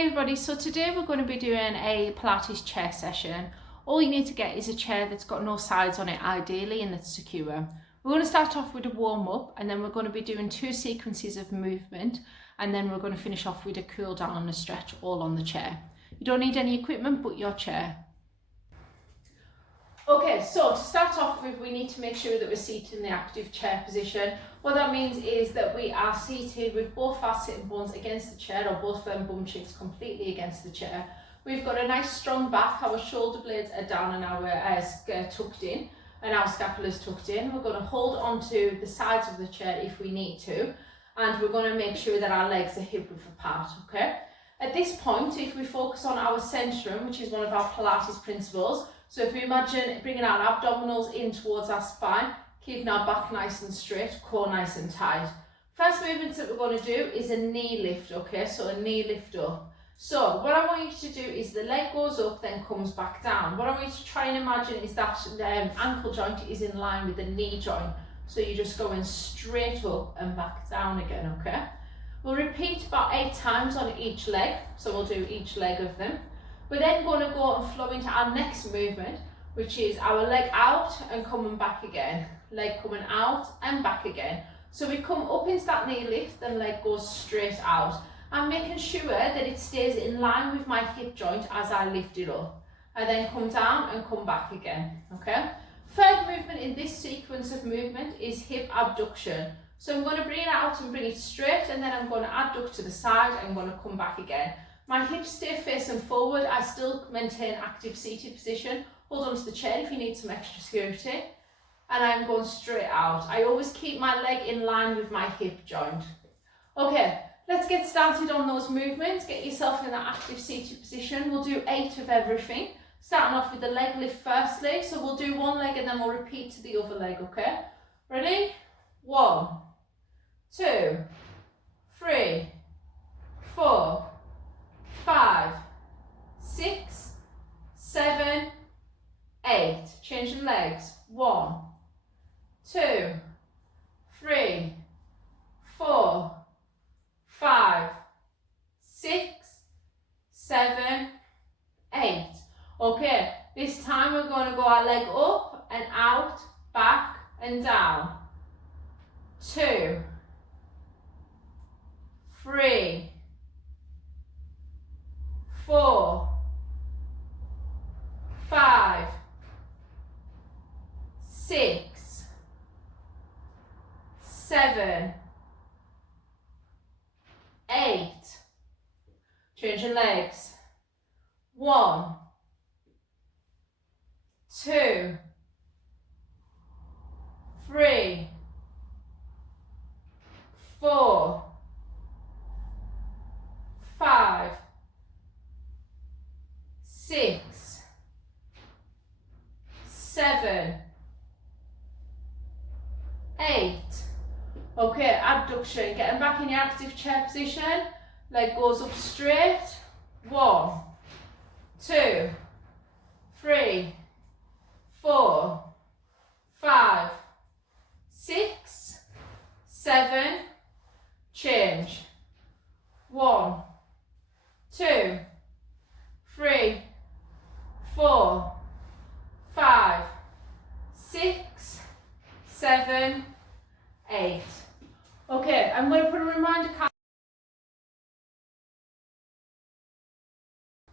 Hey everybody, so today we're going to be doing a Pilates chair session. All you need to get is a chair that's got no sides on it ideally and that's secure. We're going to start off with a warm up and then we're going to be doing 2 sequences of movement and then we're going to finish off with a cool down and a stretch all on the chair. You don't need any equipment but your chair. Okay, so to start off with, we need to make sure that we're seated in the active chair position. What that means is that we are seated with both our sitting bones against the chair, or both them bum cheeks completely against the chair. We've got a nice strong back, our shoulder blades are down and our tucked in, and our scapula's tucked in. We're going to hold onto the sides of the chair if we need to, and we're going to make sure that our legs are hip width apart, okay? At this point, if we focus on our centrum, which is one of our Pilates principles, so if we imagine bringing our abdominals in towards our spine, keeping our back nice and straight, core nice and tight. First movement that we're going to do is a knee lift, okay? So a knee lift up. So what I want you to do is the leg goes up, then comes back down. What I want you to try and imagine is that the ankle joint is in line with the knee joint. So you're just going straight up and back down again, okay? We'll repeat about 8 times on each leg. So we'll do each leg of them. We're then going to go and flow into our next movement, which is our leg out and coming back again. Leg coming out and back again. So we come up into that knee lift, then leg goes straight out. I'm making sure that it stays in line with my hip joint as I lift it up. I then come down and come back again, okay? Third movement in this sequence of movement is hip abduction. So I'm going to bring it out and bring it straight, and then I'm going to adduct to the side and I'm going to come back again. My hips stay facing forward. I still maintain active seated position. Hold on to the chair if you need some extra security. And I'm going straight out. I always keep my leg in line with my hip joint. Okay, let's get started on those movements. Get yourself in that active seated position. We'll do 8 of everything. Starting off with the leg lift firstly. So we'll do one leg and then we'll repeat to the other leg, okay? Ready? 1, 2, 3, 4, 5, 6, 7, 8. Changing legs. 1, 2, 3, 4, 5, 6, 7, 8. Okay, this time we're going to go our leg up and out, back and down. 2, 3, 4, 5, 6, 7, 8. Changing legs. 1, 2, 3, 4, 5, 6, 7, 8. Okay, abduction. Getting back in your active chair position. Leg goes up straight. 1, 2, 3, 4, 5, 6, 7. Change. 1, 2, 3, 4, 5, 6, 7, 8. Okay, I'm going to put a reminder card.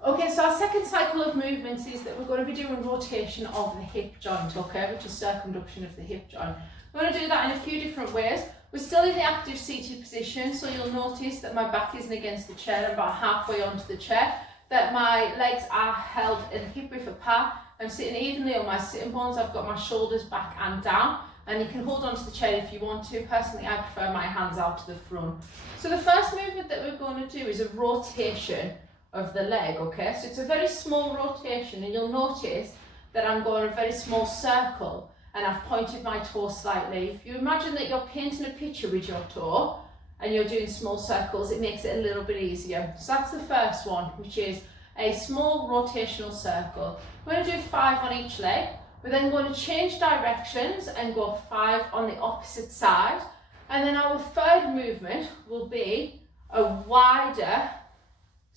Okay, so our second cycle of movements is that we're going to be doing rotation of the hip joint, okay, which is circumduction of the hip joint. We're going to do that in a few different ways. We're still in the active seated position, so you'll notice that my back isn't against the chair. I'm about halfway onto the chair, that my legs are held in hip width apart. I'm sitting evenly on my sitting bones. I've got my shoulders back and down, and you can hold onto the chair if you want to. Personally, I prefer my hands out to the front. So the first movement that we're going to do is a rotation of the leg, okay? So it's a very small rotation, and you'll notice that I'm going a very small circle, and I've pointed my toe slightly. If you imagine that you're painting a picture with your toe, and you're doing small circles, it makes it a little bit easier. So that's the first one, which is a small rotational circle. We're going to do 5 on each leg. We're then going to change directions and go 5 on the opposite side. And then our third movement will be a wider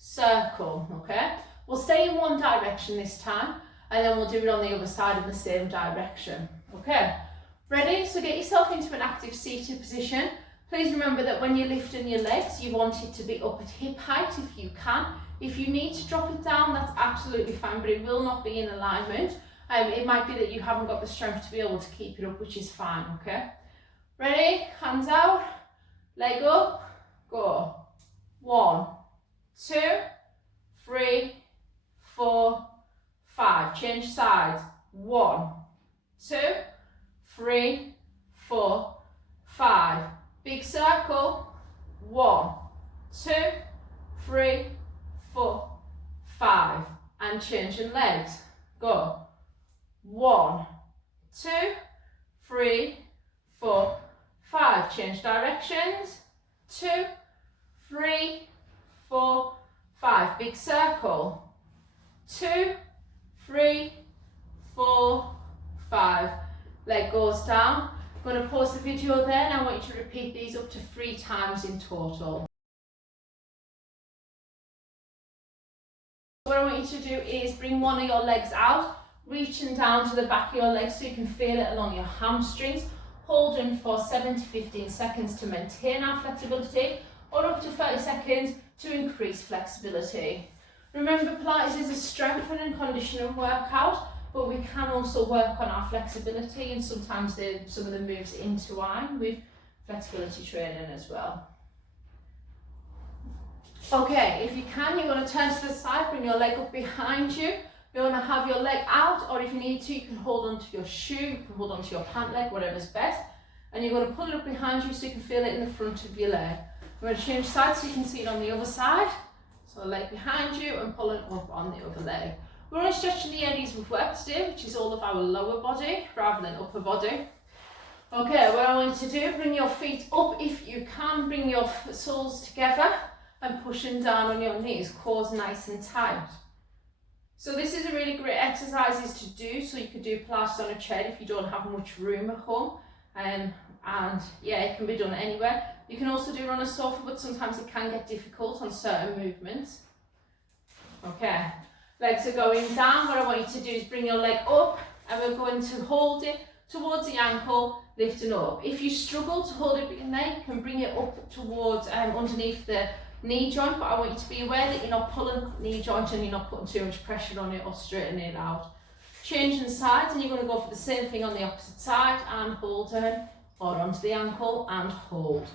circle, okay? We'll stay in one direction this time, and then we'll do it on the other side in the same direction, okay? Ready? So get yourself into an active seated position. Please remember that when you're lifting your legs, you want it to be up at hip height if you can. If you need to drop it down, that's absolutely fine, but it will not be in alignment. It might be that you haven't got the strength to be able to keep it up, which is fine, okay? Ready? Hands out, leg up, go. 1, 2, 3, 4, 5. Change sides. 1, 2, 3, 4, 5. Big circle. 1, 2, 3, 4, 5. And changing legs. Go. 1, 2, 3, 4, 5. Change directions. 2, 3, 4, 5. Big circle. 2, 3, 4, 5. Leg goes down. I'm going to pause the video there and I want you to repeat these up to 3 times in total. What I want you to do is bring one of your legs out, reaching down to the back of your legs so you can feel it along your hamstrings, holding for 7 to 15 seconds to maintain our flexibility, or up to 30 seconds to increase flexibility. Remember, Pilates is a strengthening and conditioning workout, but we can also work on our flexibility, and sometimes some of the moves intertwine with flexibility training as well. Okay, if you can, you're going to turn to the side, bring your leg up behind you. You're going to have your leg out, or if you need to, you can hold onto your shoe, you can hold onto your pant leg, whatever's best. And you're going to pull it up behind you so you can feel it in the front of your leg. I'm going to change sides so you can see it on the other side. So leg behind you and pull it up on the other leg. We're only stretching the areas we've worked today, which is all of our lower body rather than upper body. Okay, what I want you to do, bring your feet up if you can, bring your soles together and pushing down on your knees, cores nice and tight. So this is a really great exercise to do, so you could do Pilates on a chair if you don't have much room at home. And yeah, it can be done anywhere. You can also do it on a sofa, but sometimes it can get difficult on certain movements. Okay, legs are going down. What I want you to do is bring your leg up, and we're going to hold it towards the ankle, lifting up. If you struggle to hold it with your leg, you can bring it up towards underneath the knee joint, but I want you to be aware that you're not pulling the knee joint and you're not putting too much pressure on it or straightening it out. Changing sides, and you're going to go for the same thing on the opposite side, and hold in, or onto the ankle and hold.